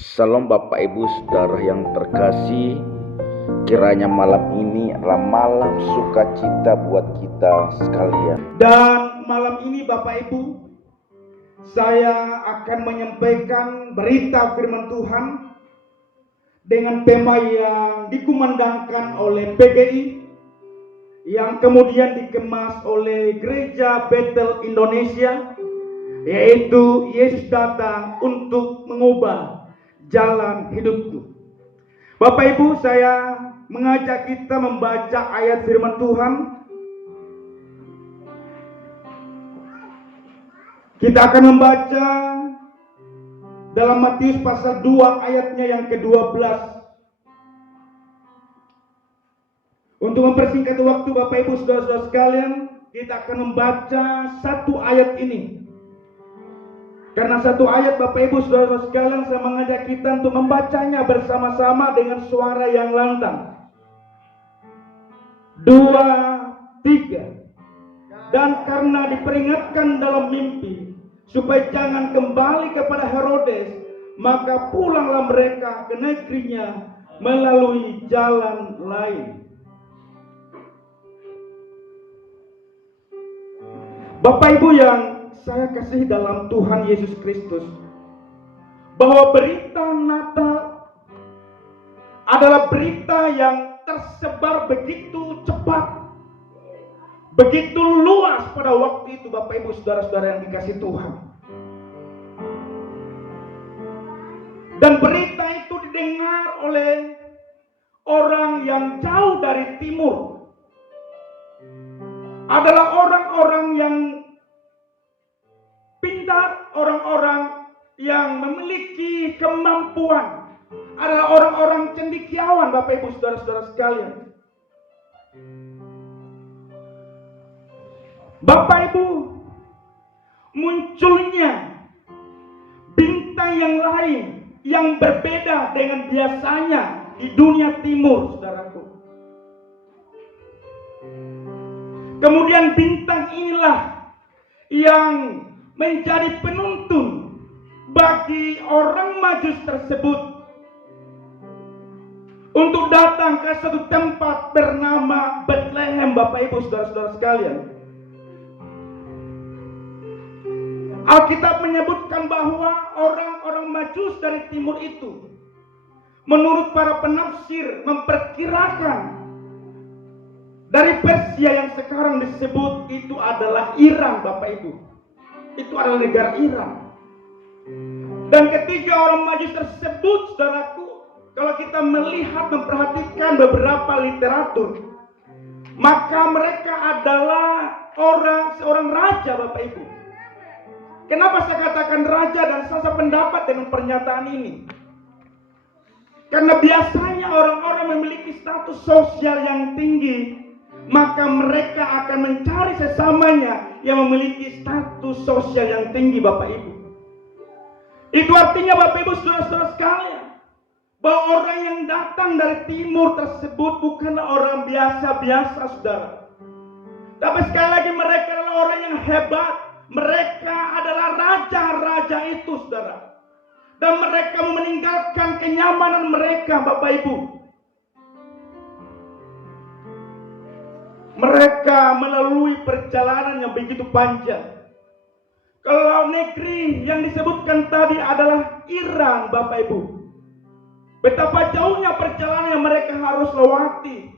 Salam Bapak Ibu Saudara yang terkasih, kiranya malam ini adalah malam sukacita buat kita sekalian. Dan malam ini Bapak Ibu, saya akan menyampaikan berita firman Tuhan dengan tema yang dikumandangkan oleh PGI, yang kemudian dikemas oleh Gereja Bethel Indonesia, yaitu Yesus datang untuk mengubah jalan hidupku. Bapak Ibu, saya mengajak kita membaca ayat firman Tuhan. Kita akan membaca dalam Matius pasal 2 ayatnya yang ke-12. Untuk mempersingkat waktu Bapak Ibu Saudara-saudara sekalian, kita akan membaca satu ayat ini. Karena satu ayat Bapak Ibu Saudara-saudara sekalian, saya mengajak kita untuk membacanya bersama-sama dengan suara yang lantang. 2, 3. Dan karena diperingatkan dalam mimpi supaya jangan kembali kepada Herodes, maka pulanglah mereka ke negerinya melalui jalan lain. Bapak Ibu yang saya kasih dalam Tuhan Yesus Kristus, bahwa berita Natal adalah berita yang tersebar begitu cepat, begitu luas pada waktu itu Bapak Ibu Saudara-saudara yang dikasih Tuhan. Dan berita itu didengar oleh orang yang jauh dari timur. Adalah orang-orang yang pintar, orang-orang yang memiliki kemampuan. Adalah orang-orang cendekiawan Bapak Ibu Saudara-saudara sekalian. Bapak Ibu, munculnya bintang yang lain yang berbeda dengan biasanya di dunia timur, saudaraku. Kemudian bintang inilah yang menjadi penuntun bagi orang Majus tersebut untuk datang ke satu tempat bernama Bethlehem, Bapak Ibu Saudara-saudara sekalian. Alkitab menyebutkan bahwa orang-orang Majus dari timur itu, menurut para penafsir, memperkirakan dari Persia yang sekarang disebut itu adalah Iran, Bapak Ibu. Itu adalah negara Iran. Dan ketiga orang Majus tersebut, saudaraku, kalau kita melihat, memperhatikan beberapa literatur, maka mereka adalah seorang raja, Bapak Ibu. Kenapa saya katakan raja dan saya pendapat dengan pernyataan ini? Karena biasanya orang-orang memiliki status sosial yang tinggi, maka mereka akan mencari sesamanya yang memiliki status sosial yang tinggi, Bapak Ibu. Itu artinya Bapak Ibu Saudara-saudara sekalian, bahwa orang yang datang dari timur tersebut bukanlah orang biasa-biasa, saudara. Tapi sekali lagi mereka adalah orang yang hebat. Mereka adalah raja-raja itu, saudara. Dan mereka meninggalkan kenyamanan mereka, Bapak Ibu. Mereka melalui perjalanan yang begitu panjang. Kalau negeri yang disebutkan tadi adalah Iran, Bapak Ibu. Betapa jauhnya perjalanan yang mereka harus lewati.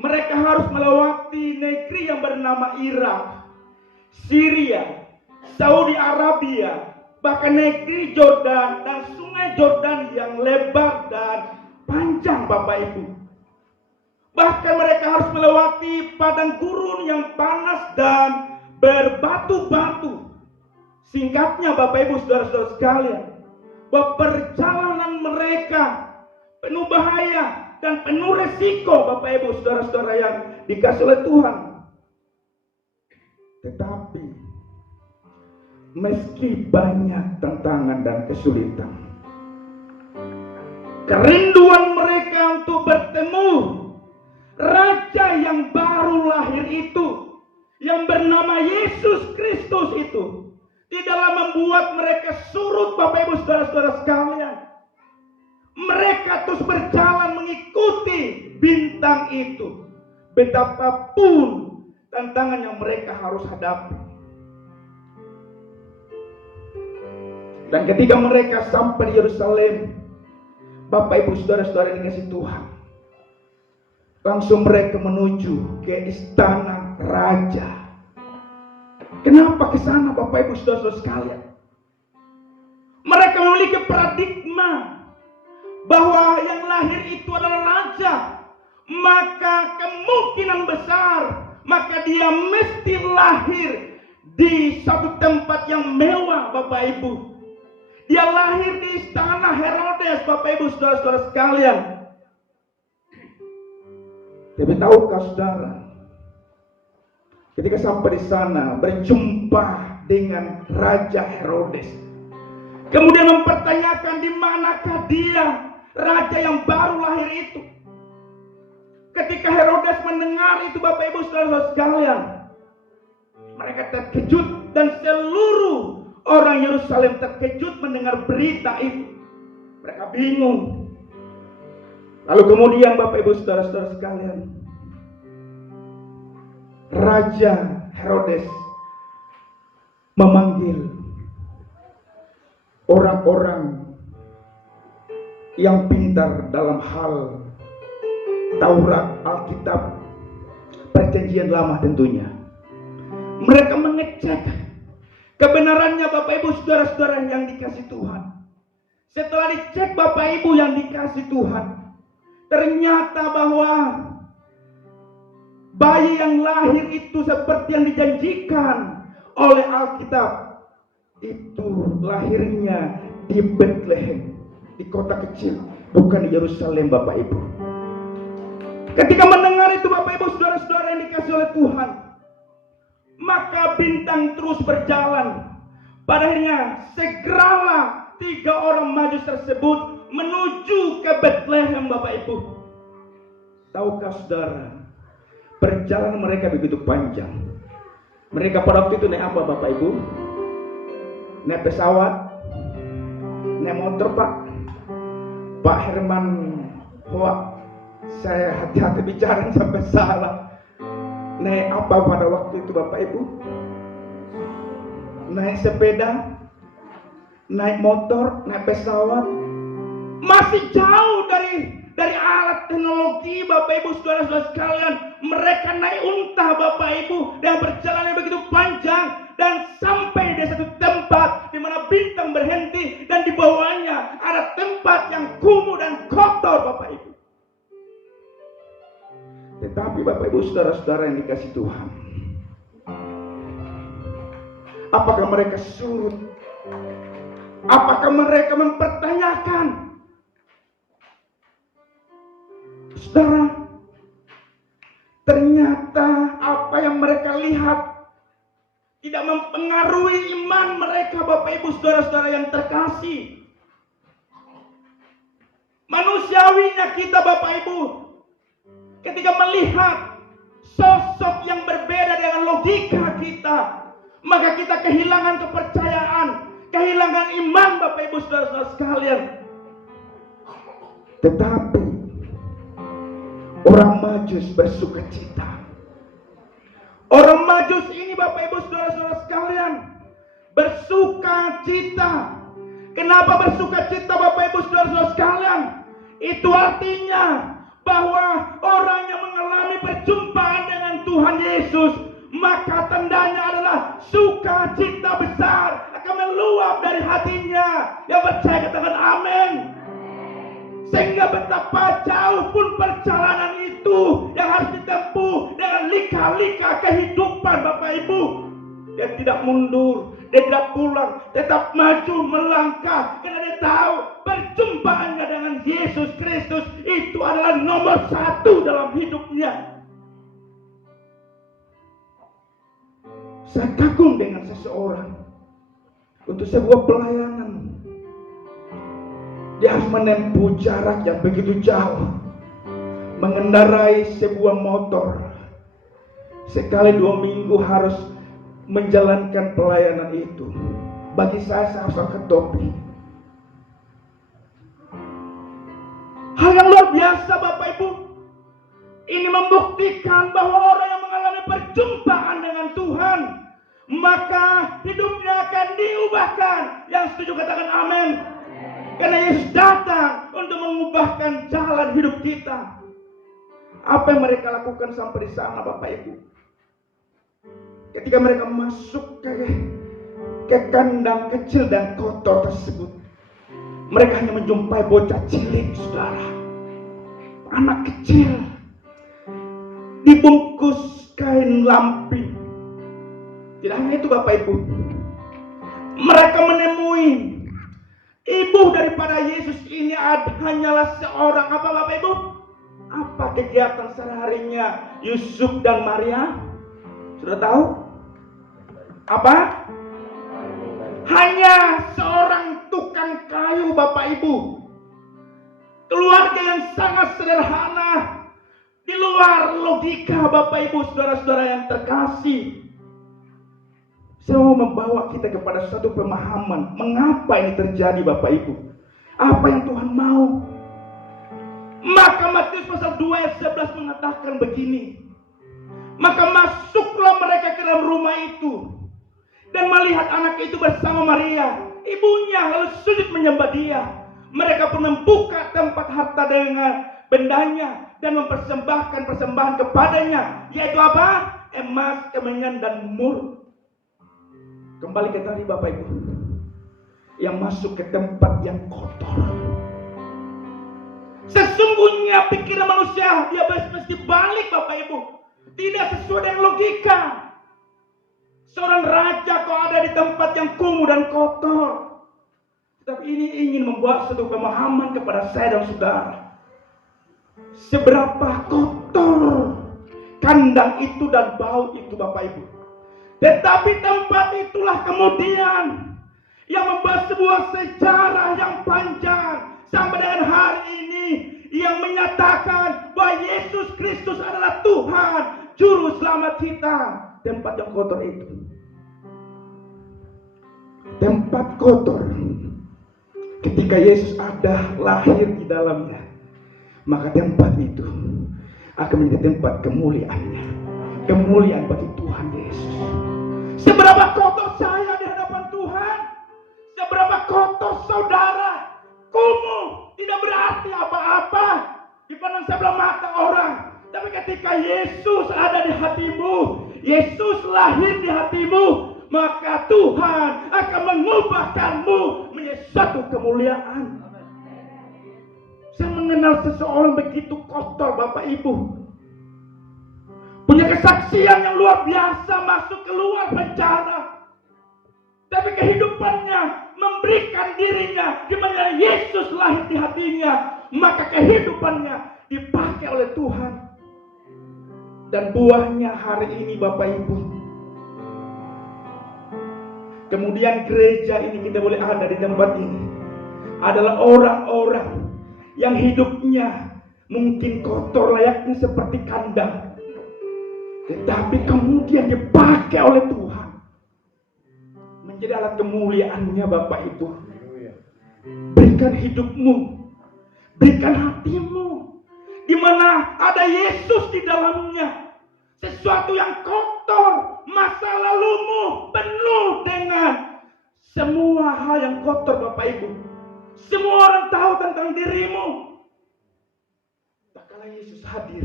Mereka harus melewati negeri yang bernama Irak, Syria, Saudi Arabia, bahkan negeri Jordan dan sungai Jordan yang lebar dan panjang, Bapak Ibu. Bahkan mereka harus melewati padang gurun yang panas dan berbatu-batu. Singkatnya Bapak Ibu Saudara-saudara sekalian, bahwa perjalanan mereka penuh bahaya dan penuh resiko, Bapak Ibu Saudara-saudara yang dikasih oleh Tuhan. Tetapi meski banyak tantangan dan kesulitan, kerinduan mereka untuk bertemu Raja yang baru lahir itu, yang bernama Yesus Kristus itu, tidaklah membuat mereka surut, Bapak Ibu Saudara-saudara sekalian. mereka terus berjalan mengikuti bintang itu. Betapapun tantangan yang mereka harus hadapi. Dan ketika mereka sampai di Yerusalem, Bapak Ibu Saudara-saudara yang dikasihi Tuhan, langsung mereka menuju ke istana raja. Kenapa ke sana Bapak Ibu Saudara-saudara sekalian? Mereka memiliki paradigma bahwa yang lahir itu adalah raja, maka kemungkinan besar maka dia mesti lahir di satu tempat yang mewah Bapak Ibu. Dia lahir di istana Herodes Bapak Ibu Saudara-saudara sekalian. Tapi tahukah saudara, ketika sampai di sana berjumpa dengan Raja Herodes, kemudian mempertanyakan di manakah dia, raja yang baru lahir itu. Ketika Herodes mendengar itu Bapak Ibu Saudara-saudara sekalian, mereka terkejut dan seluruh orang Yerusalem terkejut mendengar berita itu. Mereka bingung. Lalu kemudian Bapak Ibu Saudara-saudara sekalian, Raja Herodes memanggil orang-orang yang pintar dalam hal Taurat, Alkitab, Perjanjian Lama tentunya. Mereka mengecek kebenarannya Bapak Ibu Saudara-saudara yang dikasihi Tuhan. Setelah dicek Bapak Ibu yang dikasihi Tuhan, ternyata bahwa bayi yang lahir itu seperti yang dijanjikan oleh Alkitab, itu lahirnya di Bethlehem, di kota kecil, bukan di Yerusalem Bapak Ibu. Ketika mendengar itu Bapak Ibu Saudara-saudara yang dikasihi oleh Tuhan, maka bintang terus berjalan. Pada akhirnya segeralah 3 orang Majus tersebut menuju ke Bethlehem Bapak Ibu. Tahukah saudara, perjalanan mereka begitu panjang. Mereka pada waktu itu naik apa Bapak Ibu? Naik pesawat, naik motor Pak Herman. Wah, saya hati-hati bicara sampai salah. Naik apa pada waktu itu Bapak Ibu? Naik sepeda, naik motor, naik pesawat. Masih jauh dari alat teknologi Bapak Ibu Saudara-saudara sekalian. Mereka naik unta Bapak Ibu dan berjalannya begitu panjang, dan sampai di satu tempat di mana bintang berhenti, dan di bawahnya ada tempat yang kumuh dan kotor Bapak Ibu. Tetapi Bapak Ibu Saudara-saudara yang dikasihi Tuhan, apakah mereka surut? Apakah mereka mempertanyakan? Saudara, ternyata apa yang mereka lihat tidak mempengaruhi iman mereka Bapak Ibu Saudara-saudara yang terkasih. Manusiawinya kita Bapak Ibu, ketika melihat sosok yang berbeda dengan logika kita, maka kita kehilangan kepercayaan, kehilangan iman Bapak Ibu Saudara-saudara sekalian. Tetapi orang Majus bersuka cita. Orang Majus ini Bapak Ibu Saudara-saudara sekalian bersuka cita. Kenapa bersuka cita Bapak Ibu Saudara-saudara sekalian? Itu artinya bahwa orang yang mengalami perjumpaan dengan Tuhan Yesus, maka tandanya adalah sukacita besar akan meluap dari hatinya. Yang percaya katakan amin. Sehingga betapa jauh pun perjalanan itu yang harus ditempuh dengan lika-lika kehidupan Bapak Ibu, dia tidak mundur, dia tidak pulang, tetap maju melangkah, karena dia tahu perjumpaannya dengan Yesus Kristus itu adalah nomor 1 dalam hidupnya. Saya kagum dengan seseorang untuk sebuah pelayanan. Dia harus menempuh jarak yang begitu jauh, mengendarai sebuah motor. Sekali 2 minggu harus menjalankan pelayanan itu. Bagi saya harus angkat topi. Hal yang luar biasa Bapak Ibu. Ini membuktikan bahwa orang yang mengalami perjumpaan dengan Tuhan, maka hidupnya akan diubahkan. Yang setuju katakan amin. Karena Yesus datang untuk mengubahkan jalan hidup kita. Apa yang mereka lakukan sampai di sana Bapak Ibu? Ketika mereka masuk ke kandang kecil dan kotor tersebut, mereka hanya menjumpai bocah cilik, saudara. Anak kecil dibungkus kain lampin. Tidak hanya itu Bapak Ibu, mereka menemui ibu daripada Yesus ini hanyalah seorang apa Bapak Ibu? Apa kegiatan sehari-harinya Yusuf dan Maria? Sudah tahu? Apa? Hanya seorang tukang kayu Bapak Ibu. Keluarga yang sangat sederhana, di luar logika Bapak Ibu, saudara-saudara yang terkasih. Saya mau membawa kita kepada satu pemahaman mengapa ini terjadi Bapak Ibu. Apa yang Tuhan mau? Maka Matius pasal 2 ayat 11 mengatakan begini. Maka masuklah mereka ke dalam rumah itu dan melihat anak itu bersama Maria, ibunya, lalu sujud menyembah dia. Mereka pun membuka tempat harta dengan bendanya dan mempersembahkan persembahan kepadanya, yaitu apa? Emas, kemenyan, dan mur. Kembali ke tadi Bapak Ibu, yang masuk ke tempat yang kotor. Sesungguhnya pikiran manusia dia mesti balik Bapak Ibu, tidak sesuai dengan logika. Seorang raja kok ada di tempat yang kumuh dan kotor. Tapi ini ingin membuat satu pemahaman kepada saya dan saudara. Seberapa kotor kandang itu dan bau itu Bapak Ibu. Tetapi tempat itulah kemudian yang membuat sebuah sejarah yang panjang sampai dengan hari ini, yang menyatakan bahwa Yesus Kristus adalah Tuhan, Juru Selamat kita. Tempat yang kotor itu, tempat kotor, ketika Yesus ada lahir di dalamnya, maka tempat itu akan menjadi tempat kemuliaannya, kemuliaan bagi Tuhan Yesus. Seberapa kotor saya di hadapan Tuhan, seberapa kotor saudara, kumuh, tidak berarti apa-apa dipandang sebelah mata orang. Tapi ketika Yesus ada di hatimu, Yesus lahir di hatimu, maka Tuhan akan mengubahkanmu menjadi satu kemuliaan. Saya mengenal seseorang begitu kotor Bapak Ibu, punya kesaksian yang luar biasa, masuk keluar penjara, tapi kehidupannya memberikan dirinya di mana Yesus lahir di hatinya, maka kehidupannya dipakai oleh Tuhan. Dan buahnya hari ini Bapak Ibu, kemudian gereja ini kita boleh ada di tempat ini, adalah orang-orang yang hidupnya mungkin kotor layaknya seperti kandang, tetapi kemudian dipakai oleh Tuhan menjadi alat kemuliaannya Bapak Ibu. Berikan hidupmu, berikan hatimu, di mana ada Yesus di dalamnya. Sesuatu yang kotor, masa lalumu penuh dengan semua hal yang kotor Bapak Ibu. Semua orang tahu tentang dirimu. Tak kala Yesus hadir,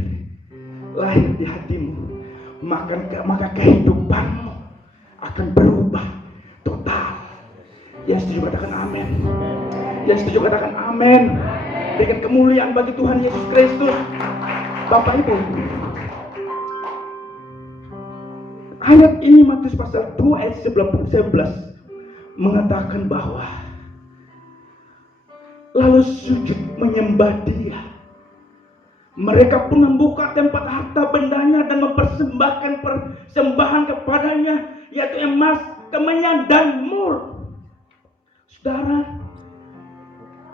lahir di hatimu, maka kehidupanmu akan berubah total. Yang setuju katakan amin. Yang setuju katakan amin. Berikan kemuliaan bagi Tuhan Yesus Kristus. Bapak Ibu, ayat ini Matius pasal 2 ayat 11 mengatakan bahwa lalu sujud menyembah dia. Mereka pun membuka tempat harta bendanya dan mempersembahkan persembahan kepadanya, yaitu emas, kemenyan, dan mur. Saudara,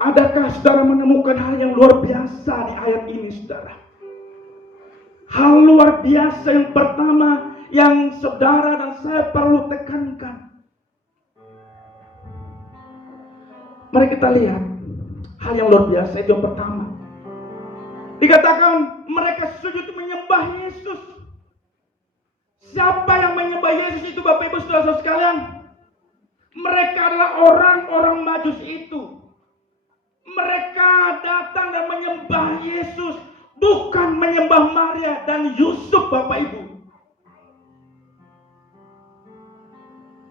adakah saudara menemukan hal yang luar biasa di ayat ini, saudara? Hal luar biasa yang pertama yang saudara dan saya perlu tekankan. Mari kita lihat hal yang luar biasa itu yang pertama. Dikatakan mereka sujud menyembah Yesus. Siapa yang menyembah Yesus itu, Bapak Ibu Saudara sekalian? Mereka adalah orang-orang Majus itu. Mereka datang dan menyembah Yesus, bukan menyembah Maria dan Yusuf, Bapak Ibu.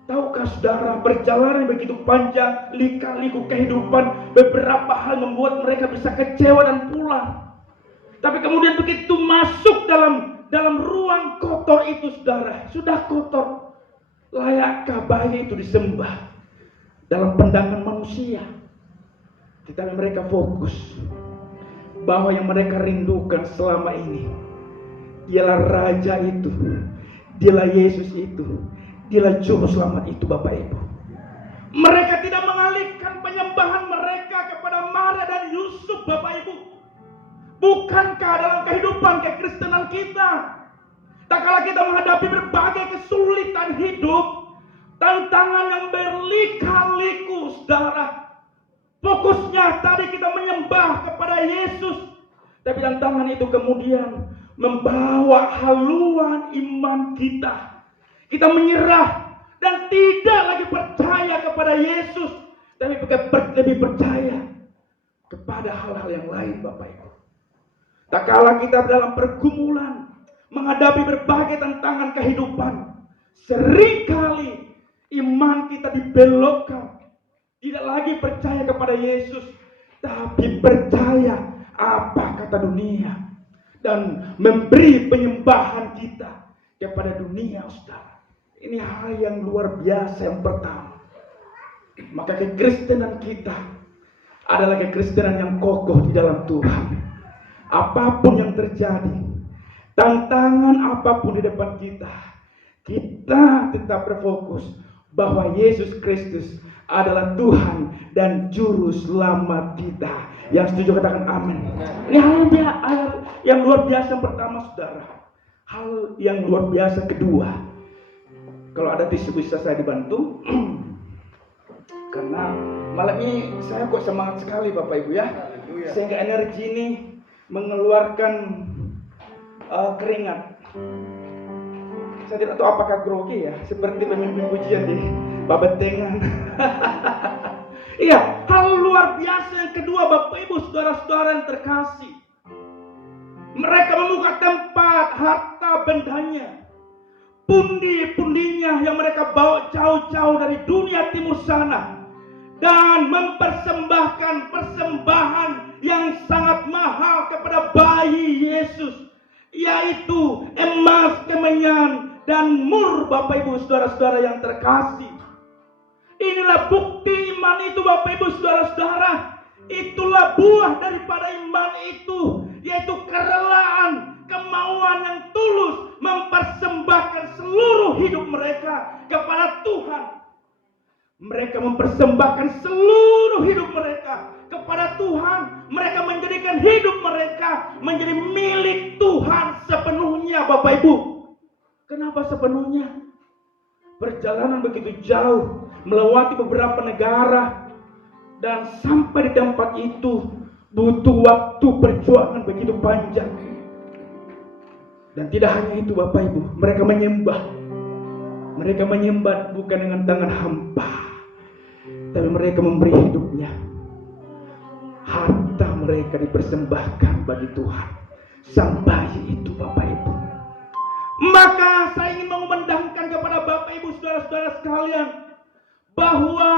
Tahukah saudara, perjalanan begitu panjang, lika-liku kehidupan, beberapa hal membuat mereka bisa kecewa dan pulang. Tapi kemudian begitu masuk dalam ruang kotor itu, saudara, sudah kotor. Layakkah bayi itu disembah dalam pandangan manusia? Tetapi mereka fokus bahwa yang mereka rindukan selama ini, dialah Raja itu, dialah Yesus itu, dialah Juru Selamat itu, Bapak Ibu. Mereka tidak mengalihkan penyembahan mereka kepada Maria dan Yusuf, Bapak Ibu. Bukankah dalam kehidupan kekristenan kita, tak kala kita menghadapi berbagai kesulitan hidup, tantangan yang berlika-liku, saudara, fokusnya tadi kita menyembah kepada Yesus, tapi tantangan itu kemudian membawa haluan iman kita. Kita menyerah dan tidak lagi percaya kepada Yesus, tapi lebih percaya kepada hal-hal yang lain, Bapak Ibu. Tak kala kita dalam pergumulan, menghadapi berbagai tantangan kehidupan, seringkali iman kita dibelokkan. Tidak lagi percaya kepada Yesus, tapi percaya apa kata dunia, dan memberi penyembahan kita kepada dunia, saudara. Ini hal yang luar biasa yang pertama. Maka kekristenan kita adalah kekristenan yang kokoh di dalam Tuhan. Apapun yang terjadi, tantangan apapun di depan kita, kita tetap berfokus bahwa Yesus Kristus adalah Tuhan dan Juru Selamat kita. Yang setuju katakan amin. Ini hal yang luar biasa pertama, saudara. Hal yang luar biasa kedua, kalau ada tisu bisa saya dibantu. Karena malam ini saya kok semangat sekali, Bapak Ibu ya. Sehingga energi ini mengeluarkan keringat. Saya tidak tahu apakah grogi ya, seperti pemimpin pujian di Babetengan. Iya, hal luar biasa yang kedua, Bapak Ibu, saudara-saudara yang terkasih. Mereka membuka tempat harta bendanya, pundi-pundinya yang mereka bawa jauh-jauh dari dunia timur sana, dan mempersembahkan persembahan yang sangat mahal kepada bayi Yesus, yaitu emas, kemenyan, dan mur, Bapak Ibu saudara-saudara yang terkasih. Inilah bukti iman itu, Bapak Ibu saudara-saudara. Itulah buah daripada iman itu, yaitu kerelaan, kemauan yang tulus mempersembahkan seluruh hidup mereka kepada Tuhan. Mereka mempersembahkan seluruh hidup mereka kepada Tuhan. Mereka menjadikan hidup mereka menjadi milik Tuhan sepenuhnya, Bapak Ibu. Kenapa sepenuhnya? Perjalanan begitu jauh, melewati beberapa negara, dan sampai di tempat itu butuh waktu perjuangan begitu panjang. Dan tidak hanya itu, Bapak Ibu, mereka menyembah. Mereka menyembah bukan dengan tangan hampa, tapi mereka memberi hidupnya. Harta mereka dipersembahkan bagi Tuhan, sang bayi itu, Bapak Ibu. Maka saya ingin mengumandangkan kepada Bapak Ibu saudara-saudara sekalian, bahwa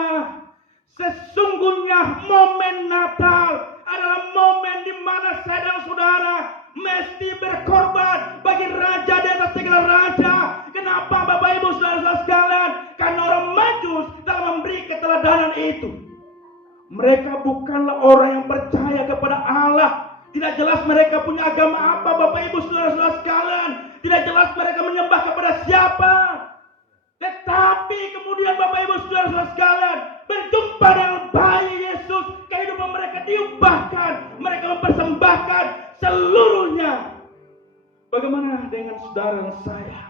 sesungguhnya momen Natal adalah momen di mana saya dan saudara mesti berkorban bagi Raja di atas segala raja. Kenapa, Bapak Ibu saudara-saudara sekalian? Karena orang Majus telah memberi keteladanan itu. Mereka bukanlah orang yang percaya kepada Allah. Tidak jelas mereka punya agama apa, Bapak Ibu saudara-saudara sekalian. Tidak jelas mereka menyembah kepada siapa. Tetapi kemudian Bapak Ibu saudara-saudara sekalian berjumpa dengan bayi Yesus, kehidupan mereka diubahkan. Mereka mempersembahkan seluruhnya. Bagaimana dengan saudara dan saya?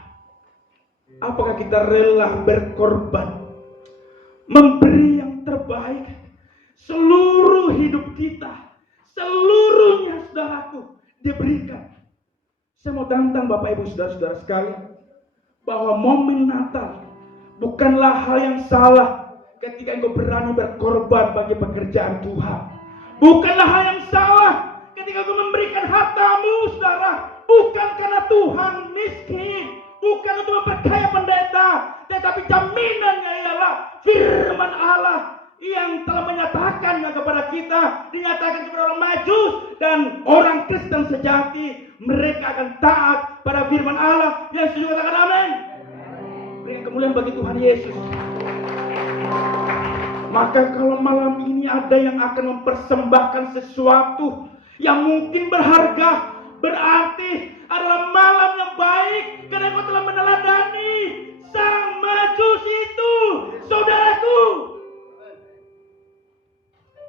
Apakah kita rela berkorban, memberi yang terbaik, seluruh hidup kita, seluruhnya, saudaraku, diberikan. Saya mau tantang Bapak Ibu Saudara-saudara sekalian, bahwa momen Natal bukanlah hal yang salah ketika engkau berani berkorban bagi pekerjaan Tuhan. Bukanlah hal yang salah ketika engkau memberikan hartamu, saudara, bukan karena Tuhan miskin, bukan untuk memperkaya pendeta, tetapi jaminannya ialah firman Allah yang telah menyatakannya kepada kita, dinyatakan kepada orang Majus dan orang Kristen sejati. Mereka akan taat pada firman Allah. Yang setuju katakan amin. Berikan kemuliaan bagi Tuhan Yesus. Maka kalau malam ini ada yang akan mempersembahkan sesuatu yang mungkin berharga, berarti adalah malam yang baik, karena kau telah meneladani sang Majus itu, saudaraku.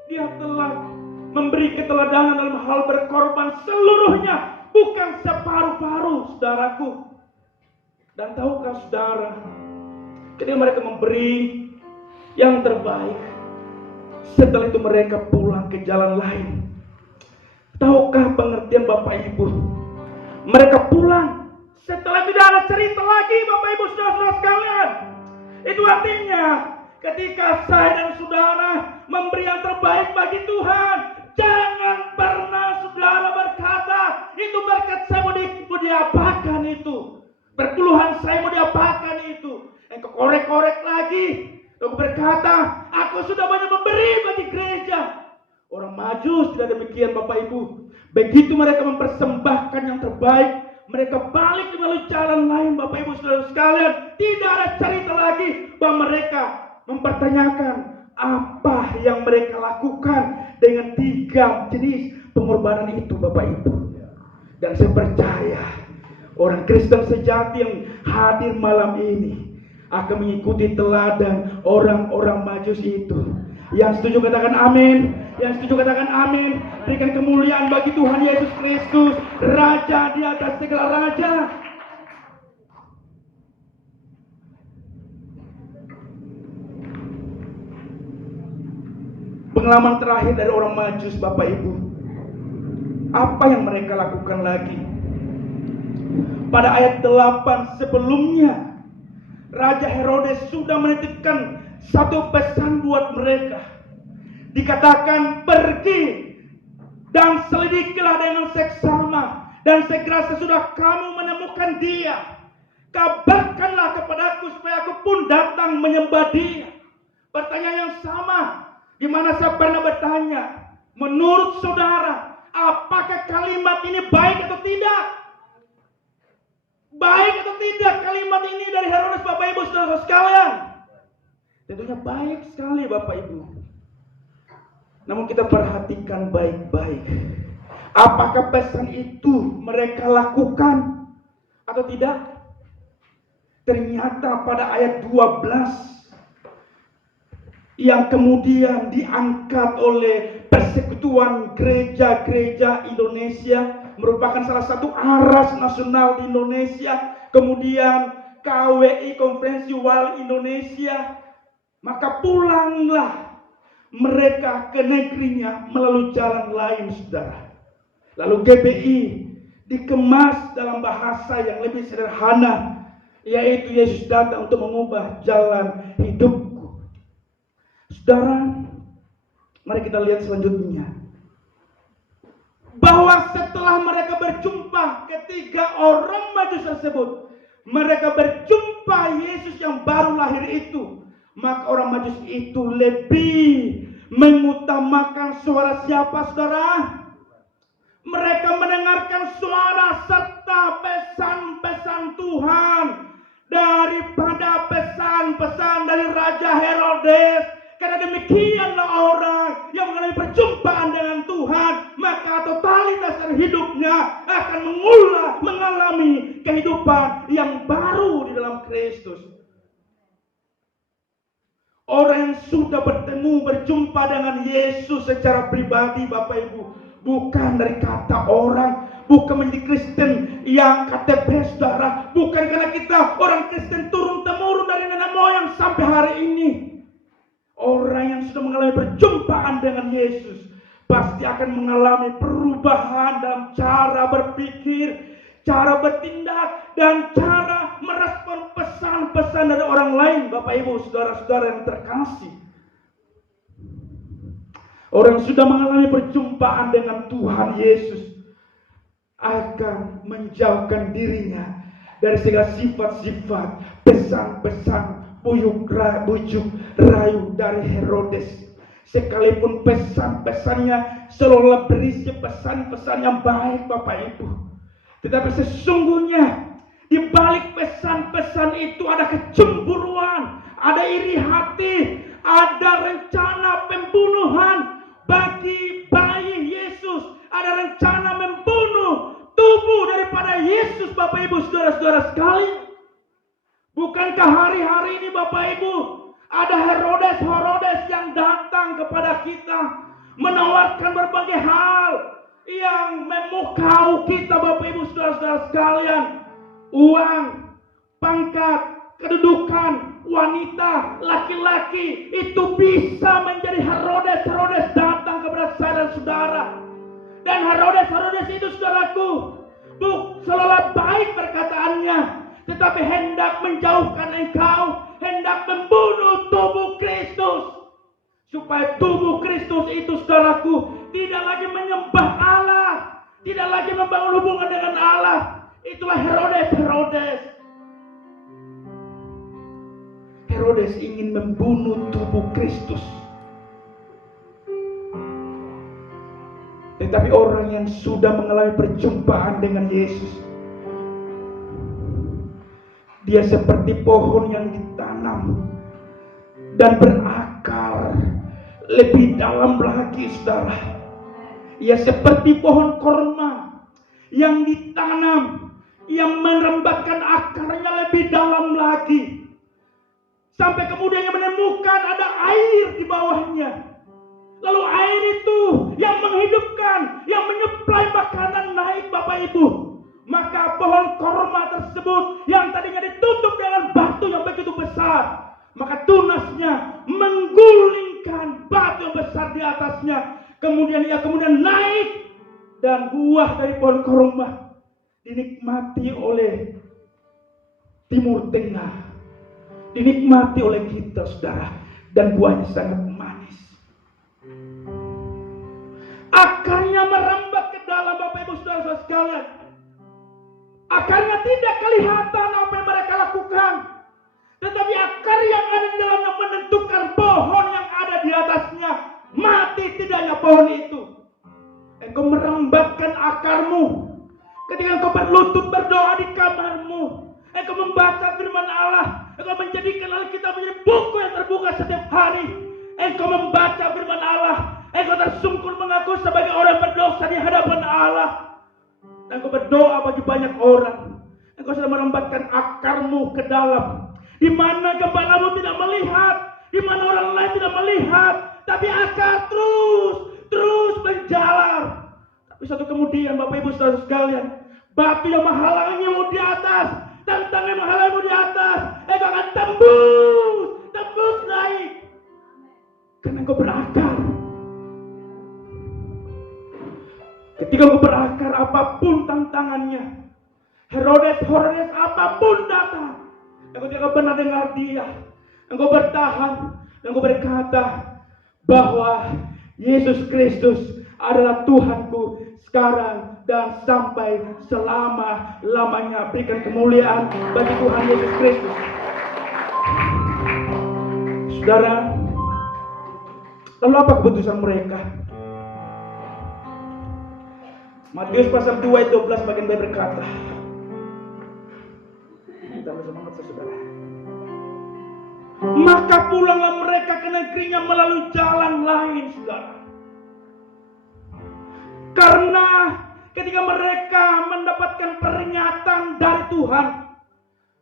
Dia telah memberi keteladanan dalam hal berkorban seluruhnya, bukan separuh-paruh, saudaraku. Dan tahukah saudara, ketika mereka memberi yang terbaik, setelah itu mereka pulang ke jalan lain. Tahukah pengertian Bapak Ibu? Mereka pulang setelah tidak ada cerita lagi, Bapak Ibu saudara-saudara sekalian. Itu artinya ketika saya dan saudara memberi yang terbaik bagi Tuhan, jangan pernah saudara berkata, itu berkat saya mau diapakan itu, perpuluhan saya mau diapakan itu. Engkau korek-korek lagi, engkau berkata, aku sudah banyak memberi bagi gereja. Orang Majus tidak demikian, Bapak Ibu. Begitu mereka mempersembahkan yang terbaik, mereka balik melalui jalan lain, Bapak Ibu saudara sekalian. Tidak ada cerita lagi bahwa mereka mempertanyakan apa yang mereka lakukan dengan 3 jenis pengorbanan itu, Bapak Ibu. Dan saya percaya orang Kristen sejati yang hadir malam ini akan mengikuti teladan orang-orang Majus itu. Yang setuju katakan amin. Yang setuju katakan amin. Berikan kemuliaan bagi Tuhan Yesus Kristus, Raja di atas segala raja. Pengalaman terakhir dari orang Majus, Bapak Ibu, apa yang mereka lakukan lagi? Pada ayat 8 sebelumnya, Raja Herodes sudah menitipkan satu pesan buat mereka. Dikatakan, pergi dan selidikilah dengan seksama, dan segera sesudah kamu menemukan dia, kabarkanlah kepadaku supaya aku pun datang menyembah dia. Pertanyaan yang sama, di mana saya pernah bertanya, menurut saudara, apakah kalimat ini baik atau tidak? Baik atau tidak kalimat ini dari Herodes, Bapak Ibu saudara sekalian? Tentunya baik sekali, Bapak Ibu. Namun kita perhatikan baik-baik. Apakah pesan itu mereka lakukan atau tidak? Ternyata pada ayat 12 yang kemudian diangkat oleh Persekutuan Gereja-Gereja Indonesia, merupakan salah satu aras nasional di Indonesia, kemudian KWI Konferensi Wal Indonesia, maka pulanglah mereka ke negerinya melalui jalan lain, saudara. Lalu GBI dikemas dalam bahasa yang lebih sederhana, yaitu Yesus datang untuk mengubah jalan hidupku. Saudara, mari kita lihat selanjutnya, bahwa setelah mereka berjumpa ketiga orang Majus tersebut, mereka berjumpa Yesus yang baru lahir itu, maka orang Majus itu lebih mengutamakan suara siapa, saudara? Mereka mendengarkan suara serta pesan-pesan Tuhan daripada pesan-pesan dari Raja Herodes. Karena demikianlah orang yang mengalami perjumpaan dengan Tuhan, maka totalitas dari hidupnya akan mengalami kehidupan yang baru di dalam Kristus. Orang yang sudah berjumpa dengan Yesus secara pribadi, Bapak Ibu, bukan dari kata orang, bukan menjadi Kristen yang KTP, saudara, bukan karena kita orang Kristen turun-temurun dari nenek moyang sampai hari ini. Orang yang sudah mengalami perjumpaan dengan Yesus, pasti akan mengalami perubahan dalam cara berpikir, cara bertindak, dan cara merespon pesan-pesan dari orang lain. Bapak Ibu, saudara-saudara yang terkasih, orang yang sudah mengalami perjumpaan dengan Tuhan Yesus akan menjauhkan dirinya dari segala sifat-sifat, pesan-pesan, bujuk rayu dari Herodes. Sekalipun pesan-pesannya seolah berisi pesan-pesan yang baik, Bapak Ibu, tetapi sesungguhnya di balik pesan-pesan itu ada kecemburuan, ada iri hati, ada rencana pembunuhan bagi bayi Yesus, ada rencana membunuh tubuh daripada Yesus, Bapak Ibu, saudara-saudara sekalian. Bukankah hari-hari ini, Bapak Ibu, ada Herodes yang datang kepada kita menawarkan berbagai hal yang memukau kita, Bapak Ibu, saudara-saudara sekalian. Uang, pangkat, kedudukan, wanita, laki-laki, itu bisa menjadi Herodes datang kepada saya dan saudara. Dan Herodes itu, saudaraku, selalu baik perkataannya, tetapi hendak menjauhkan engkau, hendak membunuh tubuh Kristus. Supaya tubuh Kristus itu, saudaraku, tidak lagi menyembah Allah, tidak lagi membangun hubungan dengan Allah. Itulah Herodes ingin membunuh tubuh Kristus. Tetapi orang yang sudah mengalami perjumpaan dengan Yesus, dia seperti pohon yang ditanam dan berakar lebih dalam lagi, saudara. Ia seperti pohon korma yang ditanam, yang merembakkan akarnya lebih dalam lagi, sampai kemudian menemukan ada air di bawahnya. Lalu air itu yang menghidupkan, yang menyuplai makanan naik, Bapak Ibu. Maka pohon korma tersebut yang tadinya ditutup dengan batu yang begitu besar, maka tunasnya menggulingkan batu yang besar di atasnya. Kemudian ia naik, dan buah dari pohon korma dinikmati oleh Timur Tengah, dinikmati oleh kita, saudara, dan buahnya sangat manis. Akarnya merambat ke dalam, Bapak Ibu, saudara-saudara sekalian. Akarnya tidak kelihatan apa yang mereka lakukan, tetapi akar yang ada di dalamnya menentukan pohon yang ada di atasnya mati tidaknya pohon itu. Engkau merambatkan akarmu ketika engkau berlutut berdoa di kamarmu. Engkau membaca firman Allah, engkau menjadikan Alkitab menjadi buku yang terbuka setiap hari. Engkau membaca firman Allah, engkau tersungkur mengaku sebagai orang berdosa di hadapan Allah. Engkau berdoa bagi banyak orang. Engkau sudah merambatkan akarmu ke dalam, di mana kepalamu tidak melihat, di mana orang lain tidak melihat, tapi akar terus menjalar. Tapi suatu kemudian, Bapak Ibu saudara sekalian, batu yang menghalangimu di atas, tantang yang menghalangimu di atas, engkau akan tembus naik, karena engkau berakar. Ketika engkau berakar, apapun tantangannya, Herodes apapun datang, engkau tidak pernah dengar dia. Engkau bertahan, engkau berkata bahwa Yesus Kristus adalah Tuhanku sekarang dan sampai selama-lamanya. Berikan kemuliaan bagi Tuhan Yesus Kristus. Saudara, lalu apa keputusan mereka? Matius pasal 2 ayat 12 bagian B berkata, tambah semangat saudara. Maka pulanglah mereka ke negerinya melalui jalan lain, saudara. Karena ketika mereka mendapatkan peringatan dari Tuhan,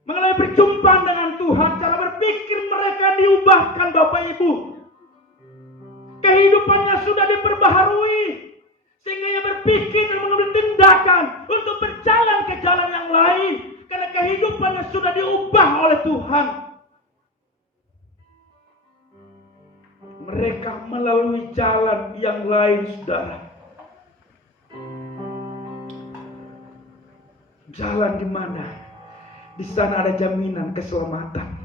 mengalami perjumpaan dengan Tuhan, cara berpikir mereka diubahkan, Bapak Ibu. Kehidupannya sudah diperbaharui, sehingga ia berpikir dan mengambil tindakan untuk berjalan ke jalan yang lain, karena kehidupannya sudah diubah oleh Tuhan. Mereka melalui jalan yang lain, saudara. Jalan di mana? Di sana ada jaminan keselamatan.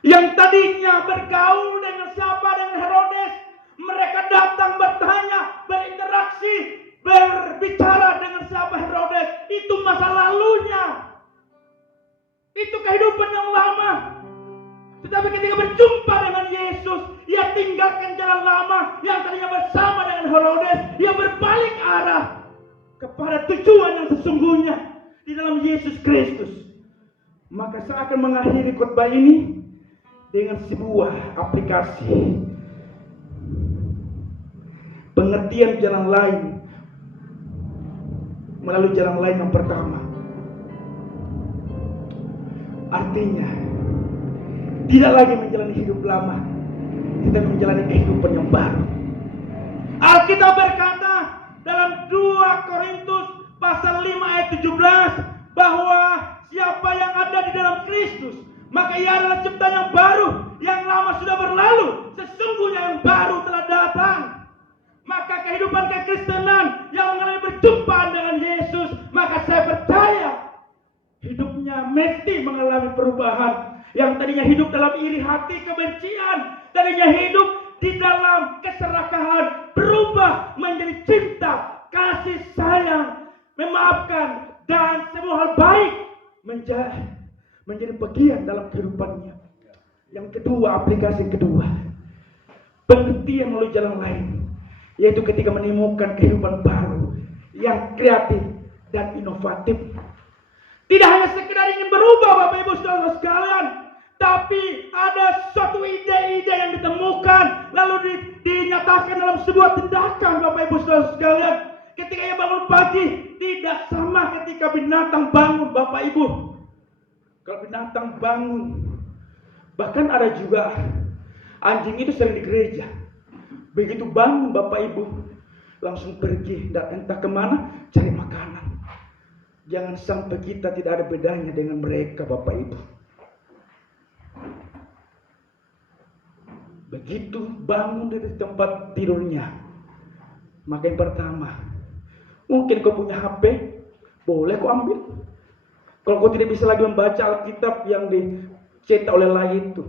Yang tadinya bergaul dengan siapa? Dengan Herodes. Mereka datang bertanya, berinteraksi, berbicara dengan siapa Herodes. Itu masa lalunya. Itu kehidupan yang lama. Tetapi ketika berjumpa dengan Yesus, ia tinggalkan jalan lama yang tadinya bersama dengan Herodes. Ia berbalik arah kepada tujuan yang sesungguhnya di dalam Yesus Kristus. Maka saya akan mengakhiri khotbah ini dengan sebuah aplikasi. Pengertian jalan lain melalui jalan lain yang pertama. Artinya, tidak lagi menjalani hidup lama, kita menjalani kehidupan yang baru. Alkitab berkata dalam 2 Korintus pasal 5 ayat 17 bahwa siapa yang ada di dalam Kristus, maka ia adalah ciptaan yang baru, yang lama sudah berlalu, sesungguhnya yang baru telah datang. Maka kehidupan kekristenan yang mengalami perjumpaan dengan Yesus, maka saya percaya hidupnya mesti mengalami perubahan. Yang tadinya hidup dalam iri hati, kebencian, tadinya hidup di dalam keserakahan, berubah menjadi cinta, kasih sayang, memaafkan, dan semua hal baik menjadi bagian dalam kehidupannya. Yang kedua, aplikasi kedua, pengertian melalui jalan lain, yaitu ketika menemukan kehidupan baru yang kreatif dan inovatif. Tidak hanya sekedar ingin berubah, Bapak Ibu Saudara sekalian, tapi ada suatu ide-ide yang ditemukan lalu dinyatakan dalam sebuah tindakan, Bapak Ibu Saudara sekalian. Ketika ia bangun pagi, tidak sama ketika binatang bangun, Bapak Ibu. Kalau binatang bangun, bahkan ada juga anjing itu sering di gereja. Begitu bangun, Bapak Ibu, langsung pergi dan entah kemana cari makanan. Jangan sampai kita tidak ada bedanya dengan mereka, Bapak Ibu. Begitu bangun dari tempat tidurnya, maka yang pertama, mungkin kau punya HP, boleh kau ambil. Kalau kau tidak bisa lagi membaca Alkitab yang dicetak oleh Lai itu,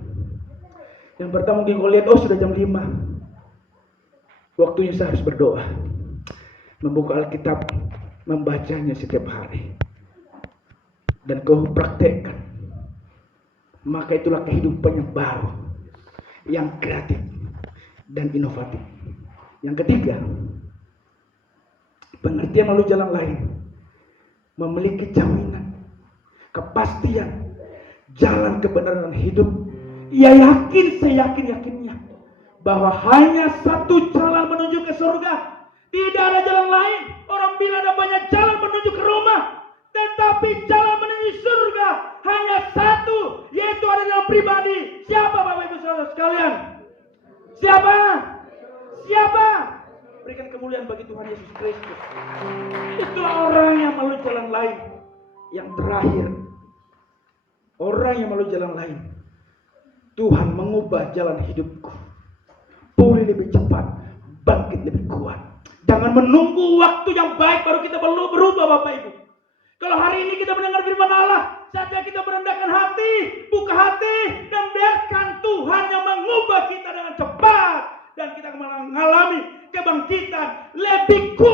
yang pertama mungkin kau lihat, oh sudah jam 5, waktunya saya harus berdoa. Membuka Alkitab, membacanya setiap hari, dan kau praktekkan, maka itulah kehidupan yang baru, yang kreatif dan inovatif. Yang ketiga, pengertian melalui jalan lain, memiliki jaminan, kepastian, jalan kebenaran dan hidup. Ia yakin, seyakin-yakinnya bahwa hanya satu jalan menuju ke surga. Tidak ada jalan lain. Orang bilang ada banyak jalan menuju ke rumah, tetapi jalan menuju surga hanya satu, yaitu ada dalam pribadi. Siapa, Bapak Ibu Saudara sekalian? Siapa? Siapa? Berikan kemuliaan bagi Tuhan Yesus Kristus. Itulah orang yang melalui jalan lain. Yang terakhir, orang yang melalui jalan lain, Tuhan mengubah jalan hidupku, pulih lebih cepat, bangkit lebih kuat. Jangan menunggu waktu yang baik baru kita perlu berubah, Bapak Ibu. Kalau hari ini kita mendengar firman Allah, saatnya kita merendahkan hati, buka hati, dan biarkan Tuhan yang mengubah kita dengan cepat, dan kita mengalami kebangkitan lebih kuat